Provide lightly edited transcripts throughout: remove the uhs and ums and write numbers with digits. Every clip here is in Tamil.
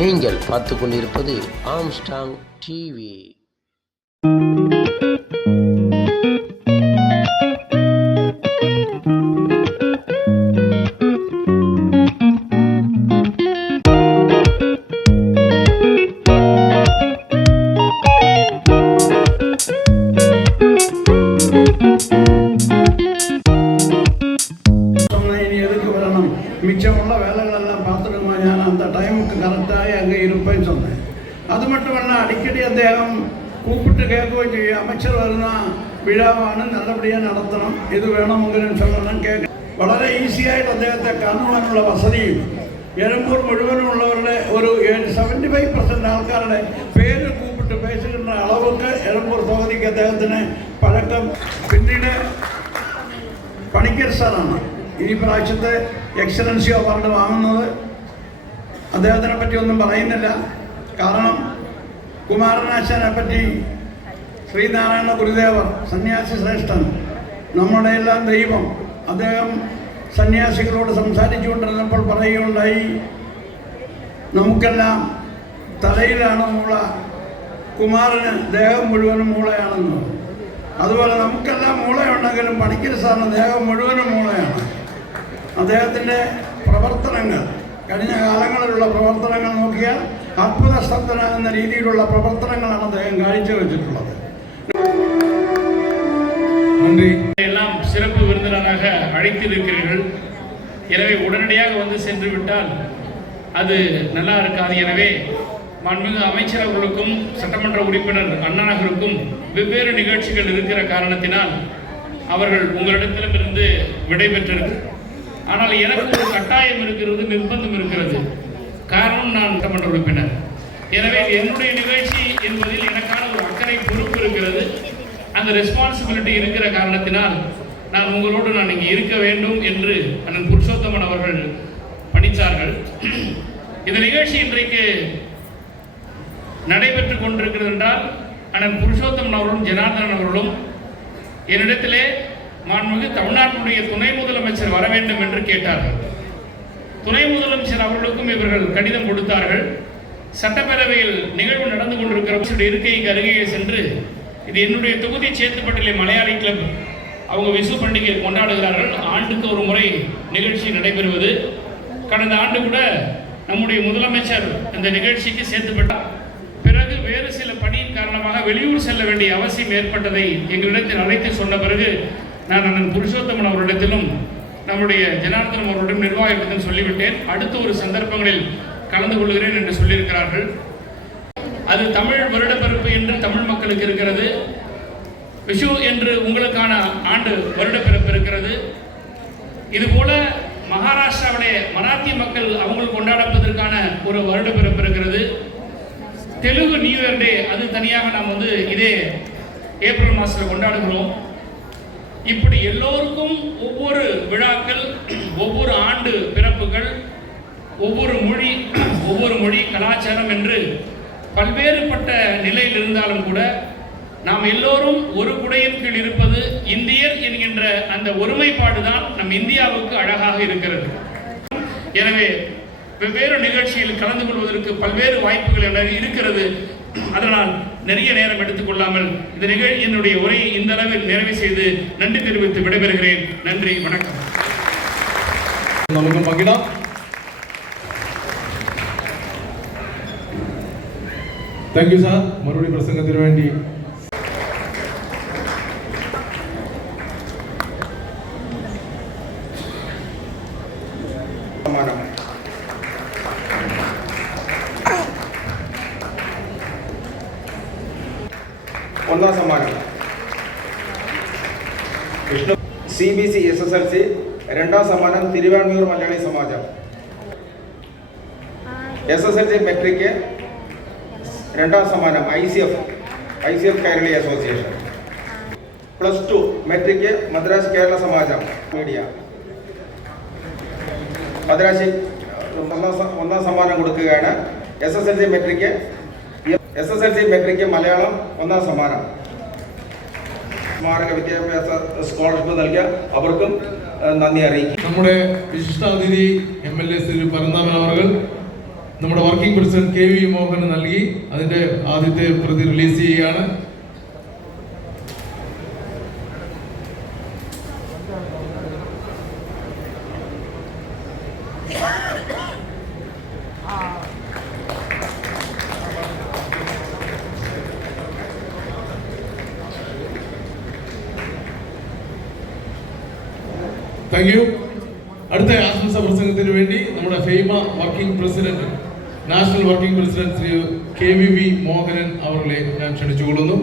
நீங்கள் பார்த்து கொண்டிருப்பது ஆம்ஸ்டாங் டிவி. மிச்சமுள்ள வேலைகளெல்லாம் பார்த்துடுமா, ഞാൻ அந்த டைமுக்கு கரெக்டாக அங்கே இருப்பேன்னு சொன்னேன். அது மட்டுமல்ல, அடிக்கடி അദ്ദേഹം கூப்பிட்டு கேட்கவும் செய்யும், அமைச்சர் വരുന്ന വിഴാവാണ് நல்லபடியாக നടത്തണം, ഇത് വേണമെങ്കിലും சொல்லണം കേൾക്കണം. വളരെ ഈസിയായിട്ട് അദ്ദേഹത്തെ കാണുവാനുള്ള വസതിയും എലമ്പൂർ മുഴുവനുമുള്ളവരുടെ ഒരു 75% ആൾക്കാരുടെ പേര് കൂപ്പിട്ട് പേശുന്ന അളവൊക്കെ എലമ്പൂർ തോതിക്ക് അദ്ദേഹത്തിന് പഴക്കം. പിന്നീട് പണിക്കർ സാറാണ് ഈ പ്രാവശ്യത്തെ എക്സലൻസി അവാർഡ് വാങ്ങുന്നത്. അദ്ദേഹത്തിനെ പറ്റി ഒന്നും പറയുന്നില്ല, കാരണം കുമാരനാശാനെ പറ്റി ശ്രീനാരായണ ഗുരുദേവർ സന്യാസി ശ്രേഷ്ഠൻ, നമ്മുടെ എല്ലാം ദൈവം, അദ്ദേഹം സന്യാസികളോട് സംസാരിച്ചുകൊണ്ടിരുന്നപ്പോൾ പറയുകയുണ്ടായി, നമുക്കെല്ലാം തലയിലാണ് മൂള, കുമാരന് ദേഹം മുഴുവനും മൂളയാണെന്ന്. അതുപോലെ നമുക്കെല്ലാം മൂളയുണ്ടെങ്കിലും പണിക്കർ സാറിന് ദേഹം മുഴുവനും മൂളയാണ്. അദ്ദേഹത്തിൻ്റെ പ്രവർത്തനങ്ങൾ, കഴിഞ്ഞ കാലങ്ങളിലുള്ള പ്രവർത്തനങ്ങൾ നോക്കിയാൽ അത്ഭുതസ്തബ്ധനാകുന്ന രീതിയിലുള്ള പ്രവർത്തനങ്ങളാണ് അദ്ദേഹം കാഴ്ചവെച്ചിട്ടുള്ളത്. எல்லாம் சிறப்பு விருந்தினராக அழைத்திருக்கிறீர்கள். எனவே உடனடியாக வந்து சென்று விட்டால் அது நல்லா இருக்காது. எனவே மாண்புமிகு அமைச்சர் அவர்களுக்கும் சட்டமன்ற உறுப்பினர் அண்ணா நகருக்கும் வெவ்வேறு நிகழ்ச்சிகள் இருக்கிற காரணத்தினால் அவர்கள் உங்களிடத்திலிருந்து விடைபெற்றிருக்கு. ஆனால் எனக்கு ஒரு கட்டாயம் இருக்கிறது, நிர்பந்தம் இருக்கிறது. காரணம், நான் சட்டமன்ற உறுப்பினர். எனவே என்னுடைய நிகழ்ச்சி என்பதில் எனக்கான ஒரு அக்கறை, பொறுப்பு இருக்கிறது. அந்த ரெஸ்பான்சிபிலிட்டி இருக்கிற காரணத்தினால் நான் உங்களோடு நான் இங்கே இருக்க வேண்டும் என்று அண்ணன் புருஷோத்தமன் அவர்கள் பணித்தார்கள். இந்த நிகழ்ச்சி இன்றைக்கு நடைபெற்று கொண்டிருக்கிறது என்றால் அண்ணன் புருஷோத்தமன் அவர்களும் ஜனார்தனன் அவர்களும் என்னிடத்திலே மாண்புமிகு தமிழ்நாட்டினுடைய துணை முதலமைச்சர் வர வேண்டும் என்று கேட்டார்கள். துணை முதலமைச்சர் அவர்களுக்கும் இவர்கள் கடிதம் கொடுத்தார்கள். சட்டப்பேரவையில் நிகழ்வு நடந்து கொண்டிருக்கிற இருக்கைக்கு அருகே சென்று, இது என்னுடைய தொகுதி சேத்துப்பட்டிலே மலையாளி கிளப், அவங்க விசு பண்டிகை கொண்டாடுகிறார்கள், ஆண்டுக்கு ஒரு முறை நிகழ்ச்சி நடைபெறுவது. கடந்த ஆண்டு கூட நம்முடைய முதலமைச்சர் இந்த நிகழ்ச்சிக்கு சேர்த்துப்பட்டார். பிறகு வேறு சில பணியின் காரணமாக வெளியூர் செல்ல வேண்டிய அவசியம் ஏற்பட்டதை எங்களிடத்தில் அழைத்து சொன்ன பிறகு நான் அண்ணன் புருஷோத்தமன் அவர்களிடத்திலும் நம்முடைய ஜனார்தனம் அவர்களிடம் நிர்வாகத்திலும் சொல்லிவிட்டேன். அடுத்த ஒரு சந்தர்ப்பங்களில் கலந்து கொள்கிறேன் என்று சொல்லியிருக்கிறார்கள். அது தமிழ் வருடப்பிறப்பு என்று தமிழ் மக்களுக்கு இருக்கிறது, விஷு என்று உங்களுக்கான ஆண்டு வருடப்பிறப்பு இருக்கிறது. இதுபோல மகாராஷ்டிராவுடைய மராத்திய மக்கள் அவங்க கொண்டாடப்பதற்கான ஒரு வருடப்பிறப்பு இருக்கிறது. தெலுங்கு நியூ இயர் டே, அது தனியாக நாம் இதே ஏப்ரல் மாதத்தில் கொண்டாடுகிறோம். இப்படி எல்லோருக்கும் ஒவ்வொரு விழாக்கள், ஒவ்வொரு ஆண்டு பிறப்புகள், ஒவ்வொரு மொழி கலாச்சாரம் என்று பல்வேறுபட்ட நிலையில் இருந்தாலும் கூட நாம் எல்லோரும் ஒரு குடையின் கீழ் இருப்பது இந்தியர் என்கின்ற அந்த ஒருமைப்பாடு தான் நம் இந்தியாவுக்கு அழகாக இருக்கிறது. எனவே வெவ்வேறு நிகழ்ச்சியில் கலந்து கொள்வதற்கு பல்வேறு வாய்ப்புகள் இருக்கிறது. அதனால் நிறைய நேரம் எடுத்துக்கொள்ளாமல் இந்த என்னுடைய உரையை இந்த அளவில் நிறைவு செய்து நன்றி தெரிவித்து விடைபெறுகிறேன். நன்றி, வணக்கம். നമുക്ക് പങ്കിടാം. Thank you sir. മറുപടി പ്രസംഗത്തിന് വേണ്ടി ഒന്നാം സമ്മാനം വിഷ്ണു CBC SSLC. രണ്ടാം സമ്മാനം തിരുവാൻമിയൂർ മലയാളി സമാജം. SSLC മെട്രിക്ക് രണ്ടാം സമ്മാനം ICF കേരളീയ അസോസിയേഷൻ. +2 മെട്രിക്ക് മദ്രാസ് കേരള സമാജം മീഡിയ. മദ്രാശി ഒന്നാം സമ്മാനം കൊടുക്കുകയാണ്. SSLC മെട്രിക്ക് മലയാളം ഒന്നാം സമ്മാനം. സ്മാരക വിദ്യാഭ്യാസ സ്കോളർഷിപ്പ് നൽകിയ അവർക്കും നന്ദി അറിയിക്കും. നമ്മുടെ വിശിഷ്ടാതിഥി MLA ശ്രീ പരന്താമൻ അവർ നമ്മുടെ വർക്കിംഗ് പ്രസിഡന്റ് KV മോഹന് നൽകി അതിന്റെ ആദ്യത്തെ പ്രതി റിലീസ് ചെയ്യുകയാണ്. Thank you. അടുത്ത ആശംസ പ്രസംഗത്തിന് വേണ്ടി നമ്മുടെ ഫെയ്മ working president, national working president Shri KVV Mohanan അവരെ ഞാൻ ക്ഷണിച്ചുകൊള്ളുന്നു.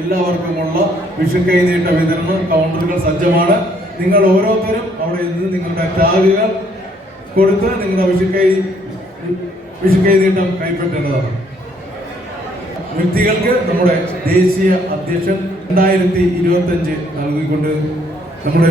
എല്ലാവർക്കുമുള്ള വിഷു കൈനീട്ട വിതരണ കൗണ്ടറുകൾ സജ്ജമാണ്. നിങ്ങൾ ഓരോരുത്തരും അവിടെ നിന്ന് നിങ്ങളുടെ ടാഗുകൾ കൊടുത്ത് നിങ്ങളുടെ വിഷു കൈനീട്ടം കൈപ്പറ്റേണ്ടതാണ്. വ്യക്തികൾക്ക് നമ്മുടെ ദേശീയ അധ്യക്ഷൻ 2025 നൽകിക്കൊണ്ട് നമ്മുടെ